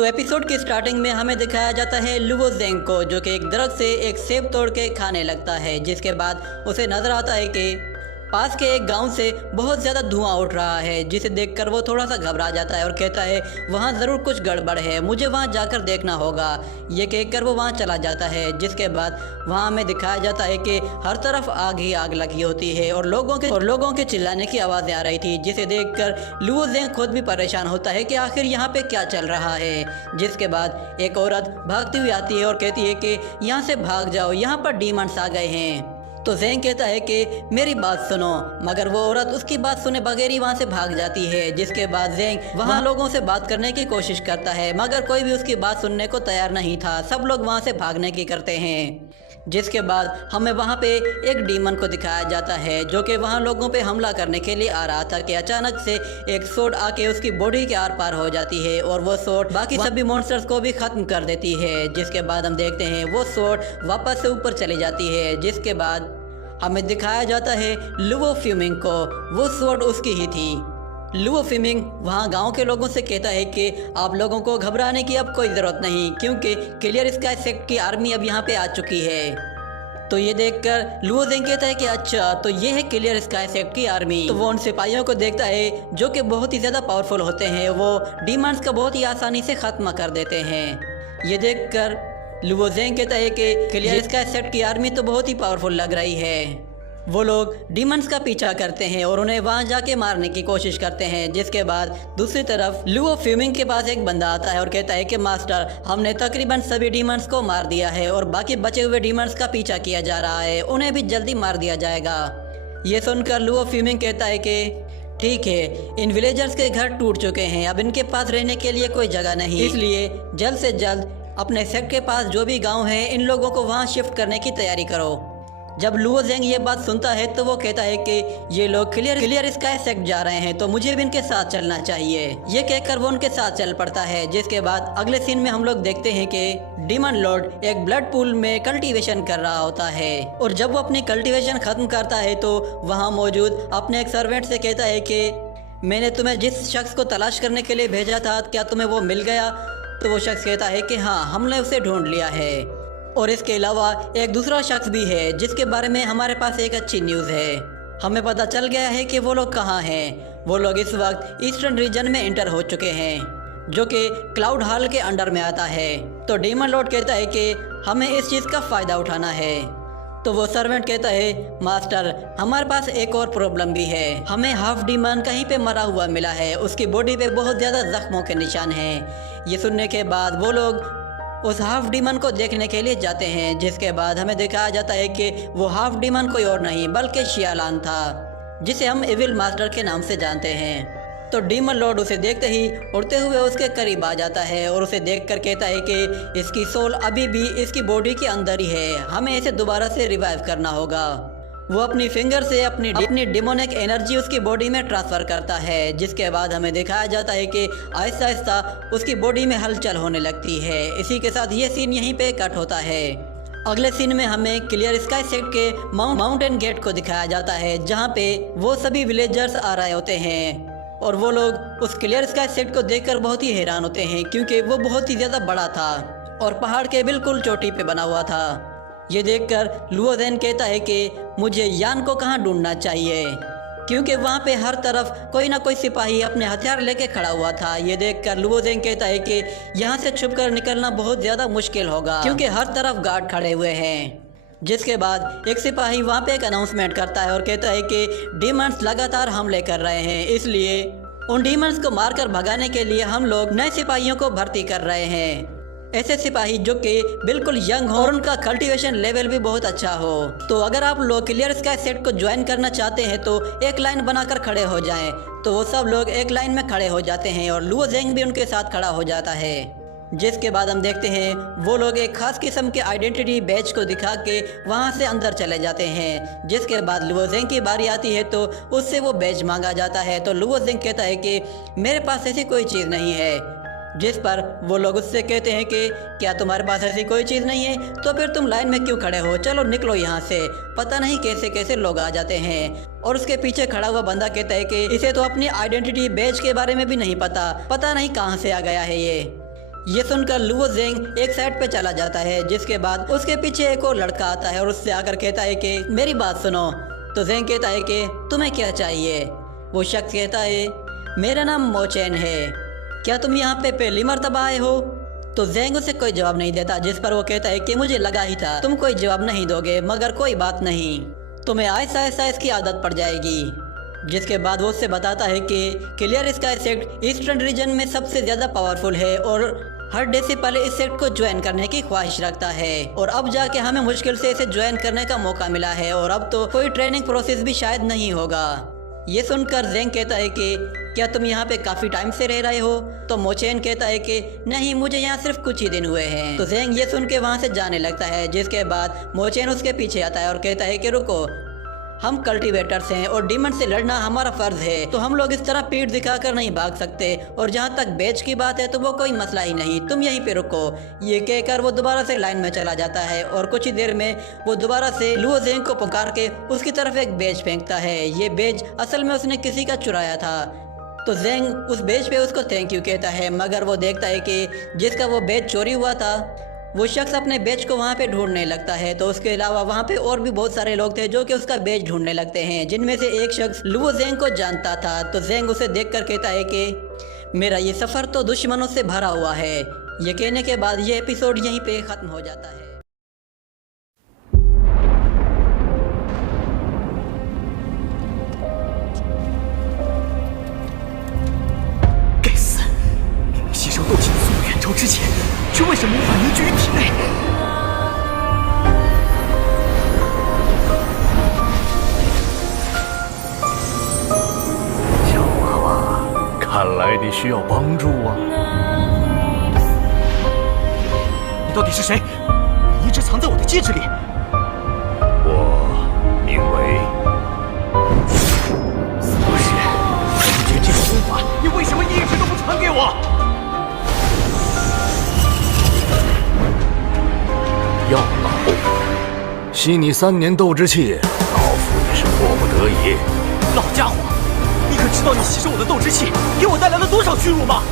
तो एपिसोड की स्टार्टिंग में हमें दिखाया जाता है लुओ ज़ेंग को, जो कि एक दरख्त से एक सेब तोड़ के खाने लगता है। जिसके बाद उसे नजर आता है कि पास के एक गांव से बहुत ज़्यादा धुआं उठ रहा है, जिसे देखकर वो थोड़ा सा घबरा जाता है और कहता है वहाँ ज़रूर कुछ गड़बड़ है, मुझे वहाँ जाकर देखना होगा। ये कहकर वो वहाँ चला जाता है। जिसके बाद वहाँ हमें दिखाया जाता है कि हर तरफ आग ही आग लगी होती है और लोगों के चिल्लाने की आवाज़ें आ रही थी, जिसे देखकर लुओ ज़ेंग खुद भी परेशान होता है कि आखिर यहाँ पे क्या चल रहा है। जिसके बाद एक औरत भागती हुई आती है और कहती है कि यहाँ से भाग जाओ, यहाँ पर डीमंस आ गए हैं। तो ज़ेंग कहता है कि मेरी बात सुनो, मगर वो औरत उसकी बात सुने बगैर ही वहाँ से भाग जाती है। जिसके बाद ज़ेंग वहाँ लोगों से बात करने की कोशिश करता है, मगर कोई भी उसकी बात सुनने को तैयार नहीं था। सब लोग वहाँ से भागने की करते हैं। जिसके बाद हमें वहाँ पे एक डीमन को दिखाया जाता है, जो कि वहाँ लोगों पे हमला करने के लिए आ रहा था कि अचानक से एक सोड आके उसकी बॉडी के आर पार हो जाती है और वो सोड बाकी सभी मॉन्स्टर्स को भी ख़त्म कर देती है। जिसके बाद हम देखते हैं वो सोड वापस से ऊपर चली जाती है। जिसके बाद हमें दिखाया जाता है लुओ फ्यूमिंग को, वो सोड उसकी ही थी। लुओ फ्यूमिंग वहाँ गांव के लोगों से कहता है कि आप लोगों को घबराने की अब कोई ज़रूरत नहीं, क्योंकि क्लियर स्काई सेक्ट की आर्मी अब यहाँ पे आ चुकी है। तो ये देखकर लुओ ज़ेंग कहता है कि अच्छा, तो ये है क्लियर स्काई सेक्ट की आर्मी। तो वो उन सिपाहियों को देखता है जो कि बहुत ही ज़्यादा पावरफुल होते हैं, वो डीमंस का बहुत ही आसानी से ख़त्म कर देते हैं। ये देखकर लुओ ज़ेंग कहता है कि क्लियर स्काई सेक्ट की आर्मी तो बहुत ही पावरफुल लग रही है। वो लोग डीमंस का पीछा करते हैं और उन्हें वहां जाके मारने की कोशिश करते हैं। जिसके बाद दूसरी तरफ लुओ फ्यूमिंग के पास एक बंदा आता है और कहता है कि मास्टर, हमने तकरीबन सभी डीमंस को मार दिया है और बाकी बचे हुए डीमंस का पीछा किया जा रहा है, उन्हें भी जल्दी मार दिया जाएगा। ये सुनकर लुओ फ्यूमिंग कहता है कि ठीक है, इन विलेजर्स के घर टूट चुके हैं, अब इनके पास रहने के लिए कोई जगह नहीं, इसलिए जल्द से जल्द अपने सेक्ट के पास जो भी गांव है, इन लोगों को वहां शिफ्ट करने की तैयारी करो। जब लुओ ज़ेंग ये बात सुनता है तो वो कहता है कि ये लोग क्लियर स्काई सेक्ट जा रहे हैं, तो मुझे भी इनके साथ चलना चाहिए। ये कहकर वो उनके साथ चल पड़ता है। जिसके बाद अगले सीन में हम लोग देखते हैं कि डीमन लॉर्ड एक ब्लड पूल में कल्टीवेशन कर रहा होता है और जब वो अपनी कल्टीवेशन खत्म करता है तो वहाँ मौजूद अपने एक सर्वेंट से कहता है कि मैंने तुम्हें जिस शख्स को तलाश करने के लिए भेजा था, क्या तुम्हें वो मिल गया? तो वो शख्स कहता है कि हाँ, हमने उसे ढूंढ लिया है। और इसके अलावा एक दूसरा शख्स भी है जिसके बारे में हमारे पास एक अच्छी न्यूज़ है। हमें पता चल गया है कि वो लोग कहाँ हैं। वो लोग इस वक्त ईस्टर्न रीजन में एंटर हो चुके हैं, जो कि क्लाउड हॉल के अंडर में आता है। तो डीमन लॉर्ड कहता है कि हमें इस चीज़ का फ़ायदा उठाना है। तो वो सर्वेंट कहता है मास्टर, हमारे पास एक और प्रॉब्लम भी है। हमें हाफ डीमन कहीं पे मरा हुआ मिला है, उसकी बॉडी पे बहुत ज़्यादा जख्मों के निशान हैं। ये सुनने के बाद वो लोग उस हाफ डीमन को देखने के लिए जाते हैं। जिसके बाद हमें दिखाया जाता है कि वो हाफ डीमन कोई और नहीं बल्कि शियालान था, जिसे हम एविल मास्टर के नाम से जानते हैं। तो डीमन लॉर्ड उसे देखते ही उड़ते हुए उसके करीब आ जाता है और उसे देखकर कहता है कि इसकी सोल अभी भी इसकी बॉडी के अंदर ही है, हमें इसे दोबारा से रिवाइव करना होगा। वो अपनी फिंगर से अपनी डिमोनिक एनर्जी उसकी बॉडी में ट्रांसफ़र करता है। जिसके बाद हमें दिखाया जाता है कि आहिस्ता आहिस्ता उसकी बॉडी में हलचल होने लगती है। इसी के साथ ये सीन यहीं पे कट होता है। अगले सीन में हमें क्लियर स्काई सेक्ट के माउंटेन गेट को दिखाया जाता है, जहाँ पे वो सभी विलेजर्स आ रहे होते हैं और वो लोग उस क्लियर स्काई सेक्ट को देखकर बहुत ही हैरान होते हैं, क्योंकि वो बहुत ही ज़्यादा बड़ा था और पहाड़ के बिल्कुल चोटी पे बना हुआ था। ये देखकर लुओ ज़ेंग कहता है कि मुझे यान को कहाँ ढूंढना चाहिए, क्योंकि वहाँ पे हर तरफ कोई ना कोई सिपाही अपने हथियार लेके खड़ा हुआ था। ये देखकर लुओ ज़ेंग कहता है कि यहाँ से छुपकर निकलना बहुत ज़्यादा मुश्किल होगा, क्योंकि हर तरफ गार्ड खड़े हुए हैं। जिसके बाद एक सिपाही वहाँ पे एक अनाउंसमेंट करता है और कहता है कि डीमंस लगातार हमले कर रहे हैं, इसलिए उन डीमंस को मारकर भगाने के लिए हम लोग नए सिपाहियों को भर्ती कर रहे हैं। ऐसे सिपाही जो कि बिल्कुल यंग हो और उनका कल्टीवेशन लेवल भी बहुत अच्छा हो। तो अगर आप लोग क्लियर स्काई सेक्ट को ज्वाइन करना चाहते हैं तो एक लाइन बनाकर खड़े हो जाएं। तो वो सब लोग एक लाइन में खड़े हो जाते हैं और लुओ ज़ेंग भी उनके साथ खड़ा हो जाता है। जिसके बाद हम देखते हैं वो लोग एक खास किस्म के आइडेंटिटी बैच को दिखा के वहाँ से अंदर चले जाते हैं। जिसके बाद लुओ ज़ेंग की बारी आती है तो उससे वो बैच मांगा जाता है। तो लुओ ज़ेंग कहता है कि मेरे पास ऐसी कोई चीज़ नहीं है। जिस पर वो लोग उससे कहते हैं कि क्या तुम्हारे पास ऐसी कोई चीज़ नहीं है, तो फिर तुम लाइन में क्यों खड़े हो, चलो निकलो यहाँ से। पता नहीं कैसे कैसे लोग आ जाते हैं। और उसके पीछे खड़ा हुआ बंदा कहता है कि इसे तो अपनी आइडेंटिटी बैच के बारे में भी नहीं पता नहीं कहाँ से आ गया है ये। ये सुनकर लुओ जेंग एक साइड पे चला जाता है, जिसके बाद उसके पीछे एक और लड़का आता है और उससे आकर कहता है कि मेरी बात सुनो। तो जेंग कहता है कि तुम्हें क्या चाहिए। वो शख्स कहता है मेरा नाम मोचेन है, क्या तुम यहाँ पे पहली मर्तबा आए हो। तो जेंग उसे कोई जवाब नहीं देता, जिस पर वो कहता है कि मुझे लगा ही था तुम कोई जवाब नहीं दोगे, मगर कोई बात नहीं, तुम्हें आहिस्ता आहिस्ता इसकी आदत पड़ जाएगी। जिसके बाद वो उससे बताता है कि clear sky sect eastern region में सबसे ज़्यादा पावरफुल है और हर डे से पहले इस सेक्ट को ज्वाइन करने की ख्वाहिश रखता है, और अब जाके हमें मुश्किल से इसे ज्वाइन करने का मौका मिला है और अब तो कोई ट्रेनिंग प्रोसेस भी शायद नहीं होगा। ये सुनकर जेंग कहता है कि क्या तुम यहाँ पे काफ़ी टाइम से रह रहे हो। तो मोचेन कहता है कि नहीं, मुझे यहाँ सिर्फ कुछ ही दिन हुए हैं। तो जेंग ये सुन के वहाँ से जाने लगता है, जिसके बाद मोचेन उसके पीछे आता है और कहता है कि रुको, हम कल्टीवेटर्स हैं और डीमन से लड़ना हमारा फर्ज है, तो हम लोग इस तरह पीठ दिखाकर नहीं भाग सकते, और जहाँ तक बेच की बात है तो वो कोई मसला ही नहीं, तुम यहीं पे रुको। ये कहकर वो दोबारा से लाइन में चला जाता है और कुछ ही देर में वो दोबारा से लुओ जेंग को पुकार के उसकी तरफ एक बेज फेंकता है। ये बेज असल में उसने किसी का चुराया था। तो जेंग उस बेज पे उसको थैंक यू कहता है, मगर वो देखता है कि जिसका वो बेज चोरी हुआ था वो शख्स अपने बेच को वहाँ पे ढूंढने लगता है। तो उसके अलावा वहाँ पे और भी बहुत सारे लोग थे जो कि उसका बेच ढूंढने लगते हैं, जिनमें से एक शख्स लुओ जेंग को जानता था। तो जेंग उसे देखकर कहता है कि मेरा ये सफ़र तो दुश्मनों से भरा हुआ है। ये कहने के बाद ये एपिसोड यहीं पे ख़त्म हो जाता है। 之前，却为什么无法凝聚于体内？小娃娃，看来你需要帮助啊！你到底是谁？你一直藏在我的戒指里。我名为苏轼。凝结这个功法，你为什么一直都不传给我？ 药老，吸你3年斗之气，老夫也是迫不得已。老家伙，你可知道你吸收我的斗之气给我带来了多少屈辱吗？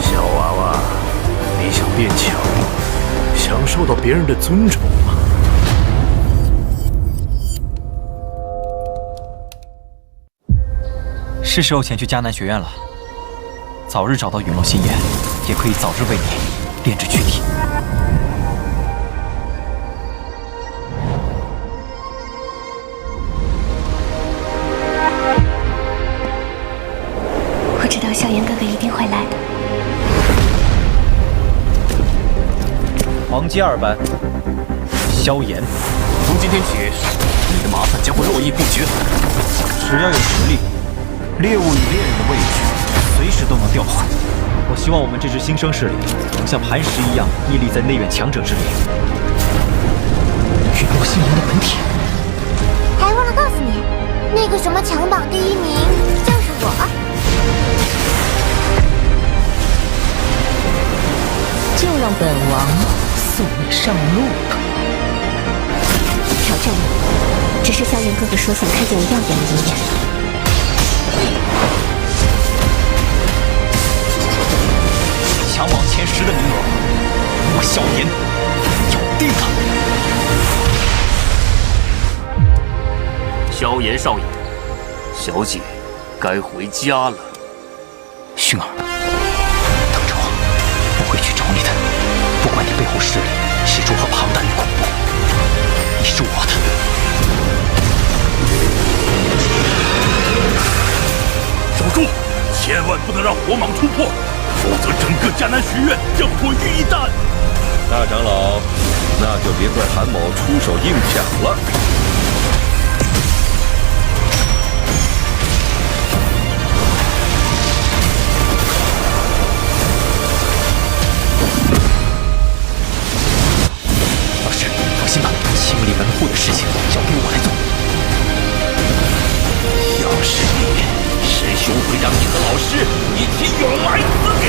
小娃娃，你想变强，想受到别人的尊崇吗？是时候前去迦南学院了。早日找到陨落心眼，也可以早日为你炼制躯体。 知道萧炎哥哥一定会来的。黄阶2班，萧炎。从今天起，你的麻烦将会络绎不绝。只要有实力，猎物与猎人的位置随时都能调换。我希望我们这支新生势力能像磐石一样屹立在内院强者之列。陨落心炎的本体。还忘了告诉你，那个什么强榜第1名就是我。 就让本王送你上路吧。挑战你，只是萧炎哥哥说想看见我耀眼的一面。强榜前10的名额，我萧炎要定了。萧炎少爷，小姐该回家了。薰儿。 会去找你的，不管你背后势力是如何庞大与恐怖，你是我的。守住，千万不能让火蟒突破，否则整个迦南学院将毁于一旦。大长老，那就别怪韩某出手硬抢了。 清理门户的事情交给我来做。要是你，师兄会让你和老师一起永埋死地。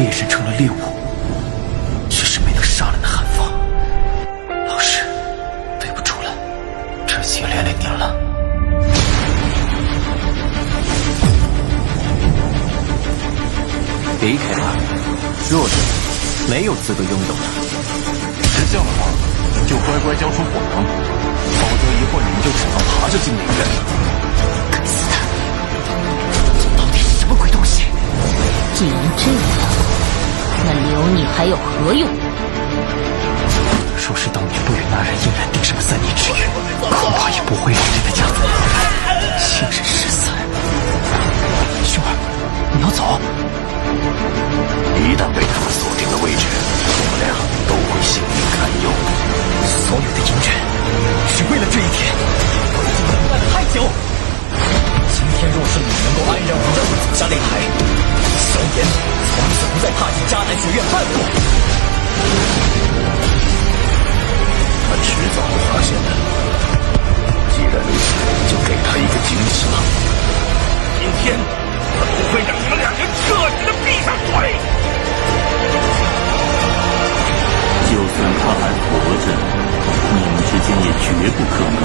猎人成了猎物，只是没能杀了那韩放。老师，对不住了，这些连累您了。离开他，弱者没有资格拥有的。是这样的话，就乖乖交出火芒，否则一会儿你们就只能爬着进内院了。该死的，这到底是什么鬼东西？既然这样，那留你还有何用？若是当年不与那人硬然定什么3年之约，恐怕也不会让这个家族亲人失散。兄儿，你要走？一旦被他们锁定了位置，我们俩都会性命堪忧。所有的隐忍，只为了这一天，我已经等待了太久。今天若是你能够安然无恙地走下擂台，萧炎从此不再踏进迦南学院半步。他迟早会发现的。既然如此，就给他一个惊喜吧。今天他不会让你们两人彻底的闭上嘴。就算他还活着，你们之间也绝不可能。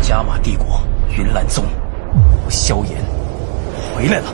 加玛帝国云岚宗，萧炎回来了。